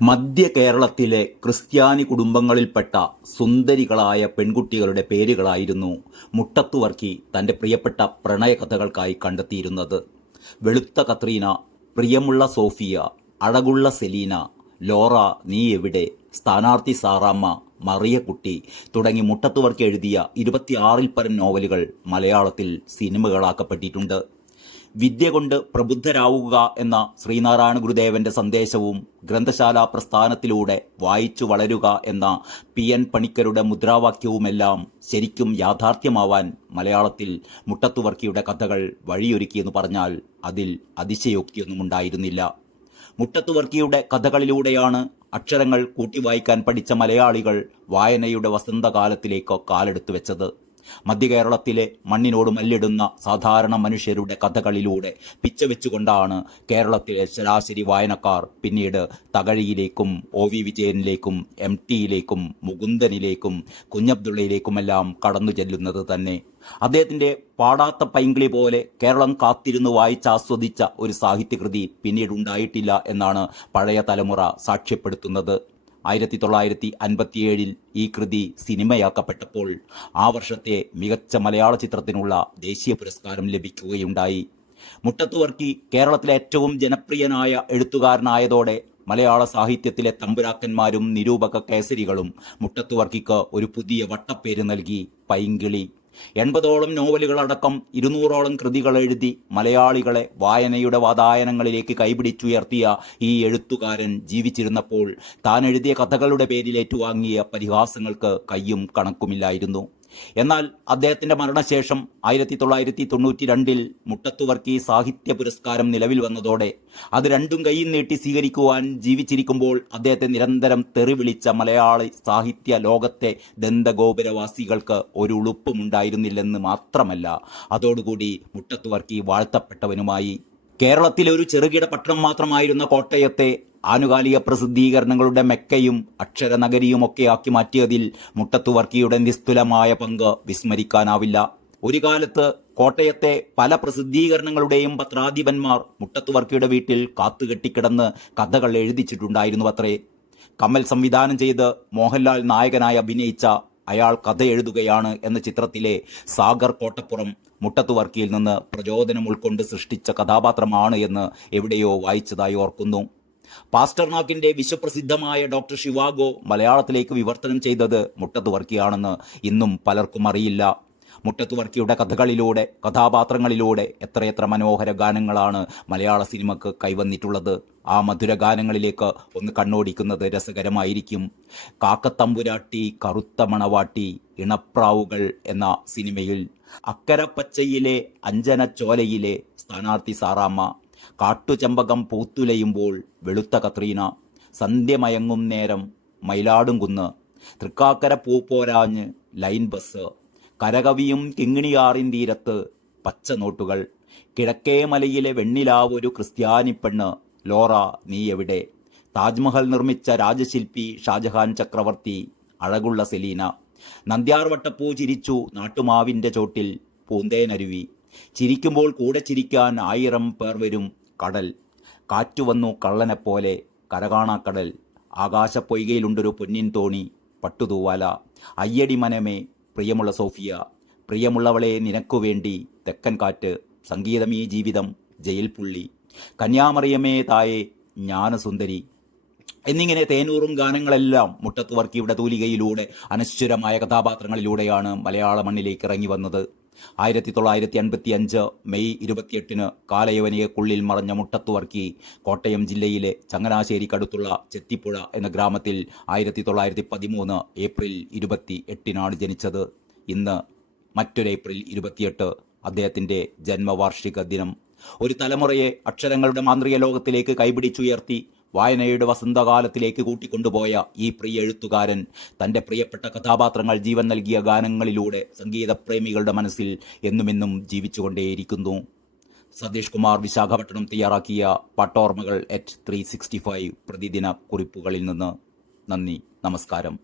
മധ്യ കേരളത്തിലെ ക്രിസ്ത്യാനി കുടുംബങ്ങളിൽപ്പെട്ട സുന്ദരികളായ പെൺകുട്ടികളുടെ പേരുകളായിരുന്നു മുട്ടത്തുവർക്കി തൻ്റെ പ്രിയപ്പെട്ട പ്രണയകഥകൾക്കായി കണ്ടെത്തിയിരുന്നത്. വെളുത്ത കത്രീന, പ്രിയമുള്ള സോഫിയ, അഴകുള്ള സെലീന, ലോറ നീ എവിടെ, സ്ഥാനാർത്ഥി സാറാമ്മ, മറിയക്കുട്ടി തുടങ്ങി മുട്ടത്തുവർക്കി എഴുതിയ 26-ൽ പരം നോവലുകൾ മലയാളത്തിൽ സിനിമകളാക്കപ്പെട്ടിട്ടുണ്ട്. വിദ്യ കൊണ്ട് പ്രബുദ്ധരാവുക എന്ന ശ്രീനാരായണ ഗുരുദേവന്റെ സന്ദേശവും ഗ്രന്ഥശാല പ്രസ്ഥാനത്തിലൂടെ വായിച്ചു വളരുക എന്ന PN പണിക്കരുടെ മുദ്രാവാക്യവുമെല്ലാം ശരിക്കും യാഥാർത്ഥ്യമാവാൻ മലയാളത്തിൽ മുട്ടത്തുവർക്കിയുടെ കഥകൾ വഴിയൊരുക്കിയെന്ന് പറഞ്ഞാൽ അതിൽ അതിശയോക്തിയൊന്നും ഉണ്ടായിരുന്നില്ല. മുട്ടത്തുവർക്കിയുടെ കഥകളിലൂടെയാണ് അക്ഷരങ്ങൾ കൂട്ടിവായിക്കാൻ പഠിച്ച മലയാളികൾ വായനയുടെ വസന്തകാലത്തിലേക്ക് കാലെടുത്തു വെച്ചത്. മധ്യകേരളത്തിലെ മണ്ണിനോട് മല്ലിടുന്ന സാധാരണ മനുഷ്യരുടെ കഥകളിലൂടെ പിച്ചവെച്ചുകൊണ്ടാണ് കേരളത്തിലെ ശരാശരി വായനക്കാർ പിന്നീട് തകഴിയിലേക്കും OV വിജയനിലേക്കും MTയിലേക്കും മുകുന്ദനിലേക്കും കുഞ്ഞബ്ദുള്ളയിലേക്കുമെല്ലാം കടന്നു ചെല്ലുന്നത് തന്നെ. അദ്ദേഹത്തിൻ്റെ പാടാത്ത പൈങ്കിളി പോലെ കേരളം കാത്തിരുന്ന് വായിച്ചാസ്വദിച്ച ഒരു സാഹിത്യകൃതി പിന്നീടുണ്ടായിട്ടില്ല എന്നാണ് പഴയ തലമുറ സാക്ഷ്യപ്പെടുത്തുന്നത്. 1957-ൽ ഈ കൃതി സിനിമയാക്കപ്പെട്ടപ്പോൾ ആ വർഷത്തെ മികച്ച മലയാള ചിത്രത്തിനുള്ള ദേശീയ പുരസ്കാരം ലഭിക്കുകയുണ്ടായി. മുട്ടത്തുവർക്കി കേരളത്തിലെ ഏറ്റവും ജനപ്രിയനായ എഴുത്തുകാരനായതോടെ മലയാള സാഹിത്യത്തിലെ തമ്പുരാക്കന്മാരും നിരൂപക കേസരികളും മുട്ടത്തുവർക്കിക്ക് ഒരു പുതിയ വട്ടപ്പേര് നൽകി, പൈങ്കിളി. 80ഓളം നോവലുകളടക്കം 200ഓളം കൃതികൾ എഴുതി മലയാളികളെ വായനയുടെ വാതായനങ്ങളിലേക്ക് കൈപിടിച്ചുയർത്തിയ ഈ എഴുത്തുകാരൻ ജീവിച്ചിരുന്നപ്പോൾ താൻ എഴുതിയ കഥകളുടെ പേരിൽ ഏറ്റുവാങ്ങിയ പരിഹാസങ്ങൾക്ക് കയ്യും കണക്കുമില്ലായിരുന്നു. എന്നാൽ അദ്ദേഹത്തിൻ്റെ മരണശേഷം 1992-ൽ മുട്ടത്തുവർക്കി സാഹിത്യ പുരസ്കാരം നിലവിൽ വന്നതോടെ അത് രണ്ടും കൈയും നീട്ടി സ്വീകരിക്കുവാൻ ജീവിച്ചിരിക്കുമ്പോൾ അദ്ദേഹത്തെ നിരന്തരം തെറി വിളിച്ച മലയാളി സാഹിത്യ ലോകത്തെ ദന്തഗോപുരവാസികൾക്ക് ഒരു ഉളുപ്പുമുണ്ടായിരുന്നില്ലെന്ന് മാത്രമല്ല, അതോടുകൂടി മുട്ടത്തുവർക്കി വാഴ്ത്തപ്പെട്ടവനുമായി. കേരളത്തിലെ ഒരു ചെറുകിട പട്ടണം മാത്രമായിരുന്ന കോട്ടയത്തെ ആനുകാലിക പ്രസിദ്ധീകരണങ്ങളുടെ മെക്കയും അക്ഷരനഗരിയുമൊക്കെ ആക്കി മാറ്റിയതിൽ മുട്ടത്തുവർക്കിയുടെ നിസ്തുലമായ പങ്ക് വിസ്മരിക്കാനാവില്ല. ഒരു കാലത്ത് കോട്ടയത്തെ പല പ്രസിദ്ധീകരണങ്ങളുടെയും പത്രാധിപന്മാർ മുട്ടത്തുവർക്കിയുടെ വീട്ടിൽ കാത്തുകെട്ടിക്കിടന്ന് കഥകൾ എഴുതിച്ചിട്ടുണ്ടായിരുന്നു അത്രേ. കമൽ സംവിധാനം ചെയ്ത് മോഹൻലാൽ നായകനായി അഭിനയിച്ച അയാൾ കഥ എഴുതുകയാണ് എന്ന ചിത്രത്തിലെ സാഗർ കോട്ടപ്പുറം മുട്ടത്തുവർക്കിയിൽ നിന്ന് പ്രചോദനം ഉൾക്കൊണ്ട് സൃഷ്ടിച്ച കഥാപാത്രമാണ് എന്ന് എവിടെയോ വായിച്ചതായി ഓർക്കുന്നു. പാസ്റ്റർനാക്കിൻ്റെ വിശ്വപ്രസിദ്ധമായ ഡോക്ടർ ഷിവാഗോ മലയാളത്തിലേക്ക് വിവർത്തനം ചെയ്തത് മുട്ടത്തുവർക്കിയാണെന്ന് ഇന്നും പലർക്കും അറിയില്ല. മുട്ടത്തുവർക്കിയുടെ കഥകളിലൂടെ, കഥാപാത്രങ്ങളിലൂടെ എത്രയെത്ര മനോഹര ഗാനങ്ങളാണ് മലയാള സിനിമക്ക് കൈവന്നിട്ടുള്ളത്. ആ മധുര ഗാനങ്ങളിലേക്ക് ഒന്ന് കണ്ണോടിക്കുന്നത് രസകരമായിരിക്കും. കാക്കത്തമ്പുരാട്ടി, കറുത്ത മണവാട്ടി, ഇണപ്രാവുകൾ എന്ന സിനിമയിൽ അക്കരപ്പച്ചയിലെ അഞ്ജനച്ചോലയിലെ സ്ഥാനാർത്ഥി സാറാമ്മ, കാട്ടുചമ്പകം പൂത്തുലയുമ്പോൾ വെളുത്ത കത്രീന, സന്ധ്യമയങ്ങും നേരം മയിലാടും കുന്ന്, തൃക്കാക്കര പൂപ്പോരാഞ്ഞ് ലൈൻ ബസ്, കരകവിയും കിങ്ങിണിയാറിൻ തീരത്ത് പച്ച നോട്ടുകൾ, കിഴക്കേ മലയിലെ വെണ്ണിലാവൊരു ക്രിസ്ത്യാനി പെണ്ണ്, ലോറ നീ എവിടെ, താജ്മഹൽ നിർമ്മിച്ച രാജശില്പി ഷാജഹാൻ ചക്രവർത്തി, അഴകുള്ള സെലീന, നന്ദ്യാർ വട്ടപ്പൂ ചിരിച്ചു നാട്ടുമാവിൻ്റെ ചോട്ടിൽ, പൂന്തേനരുവി, ചിരിക്കുമ്പോൾ കൂടെ ചിരിക്കാൻ 1000 പേർ വരും, കടൽ, കാറ്റുവന്നു കള്ളനെപ്പോലെ, കരകാണാക്കടൽ, ആകാശപ്പൊയ്കയിലുണ്ടൊരു പൊന്നിൻ തോണി, പട്ടുതൂവാല, അയ്യടി മനമേ, പ്രിയമുള്ള സോഫിയ, പ്രിയമുള്ളവളെ നിനക്കു വേണ്ടി, തെക്കൻ കാറ്റ്, സംഗീതമീ ജീവിതം, ജയിൽ പുള്ളി, കന്യാമറിയമേ തായെ, ജ്ഞാനസുന്ദരി എന്നിങ്ങനെ തേനൂറും ഗാനങ്ങളെല്ലാം മുട്ടത്തുവർക്കിയുടെ തൂലികയിലൂടെ അനശ്വരമായ കഥാപാത്രങ്ങളിലൂടെയാണ് മലയാള മണ്ണിലേക്ക് ഇറങ്ങി വന്നത്. 1955 മെയ് 28-ന് കാലയവനികക്കുള്ളിൽ മറഞ്ഞ മുട്ടത്തുവർക്കി കോട്ടയം ജില്ലയിലെ ചങ്ങനാശ്ശേരിക്കടുത്തുള്ള ചെത്തിപ്പുഴ എന്ന ഗ്രാമത്തിൽ 1913 ഏപ്രിൽ 28-നാണ് ജനിച്ചത്. ഇന്ന് മറ്റൊരു ഏപ്രിൽ 28 അദ്ദേഹത്തിൻ്റെ ജന്മവാർഷിക ദിനം. ഒരു തലമുറയെ അക്ഷരങ്ങളുടെ മാന്ത്രിക ലോകത്തിലേക്ക് കൈപിടിച്ചുയർത്തി വായനയുടെ വസന്തകാലത്തിലേക്ക് കൂട്ടിക്കൊണ്ടുപോയ ഈ പ്രിയ എഴുത്തുകാരൻ തൻ്റെ പ്രിയപ്പെട്ട കഥാപാത്രങ്ങൾ ജീവൻ നൽകിയ ഗാനങ്ങളിലൂടെ സംഗീതപ്രേമികളുടെ മനസ്സിൽ എന്നുമെന്നും ജീവിച്ചുകൊണ്ടേയിരിക്കുന്നു. സതീഷ് കുമാർ വിശാഖപട്ടണം തയ്യാറാക്കിയ പാട്ടോർമ്മകൾ @ 365 പ്രതിദിന കുറിപ്പുകളിൽ നിന്ന്. നന്ദി, നമസ്കാരം.